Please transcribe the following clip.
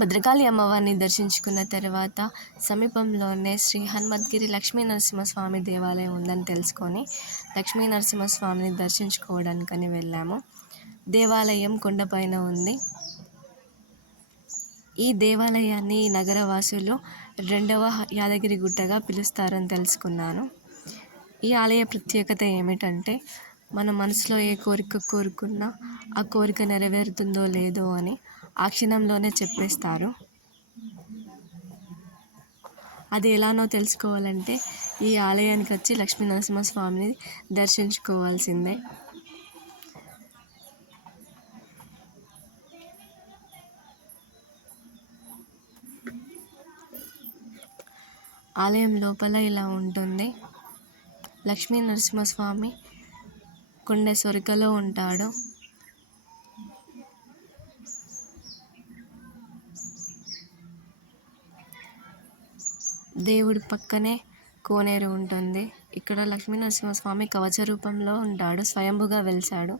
భద్రకాళి అమ్మవారిని దర్శించుకున్న తర్వాత సమీపంలోనే శ్రీ హనుమద్గిరి లక్ష్మీ నరసింహస్వామి దేవాలయం ఉందని తెలుసుకొని లక్ష్మీ నరసింహస్వామిని దర్శించుకోవడానికని వెళ్ళాము. దేవాలయం కొండపైన ఉంది. ఈ దేవాలయాన్ని నగరవాసులు రెండవ యాదగిరి గుట్టగా పిలుస్తారని తెలుసుకున్నాను. ఈ ఆలయ ప్రత్యేకత ఏమిటంటే మన మనసులో ఏ కోరిక కోరుకున్నా ఆ కోరిక నెరవేరుతుందో లేదో అని ఆ క్షణంలోనే చెప్పేస్తారు. అది ఎలానో తెలుసుకోవాలంటే ఈ ఆలయానికి వచ్చి లక్ష్మీ నరసింహస్వామిని దర్శించుకోవాల్సిందే. ఆలయం లోపల ఇలా ఉంటుంది. లక్ష్మీ నరసింహస్వామి కొండ సొరికలో ఉంటాడు. దేవుడి పక్కనే కోనేరు ఉంటుంది. ఇక్కడ లక్ష్మీ నరసింహస్వామి కవచ రూపంలో ఉంటాడు, స్వయంభుగా వెలిశాడు.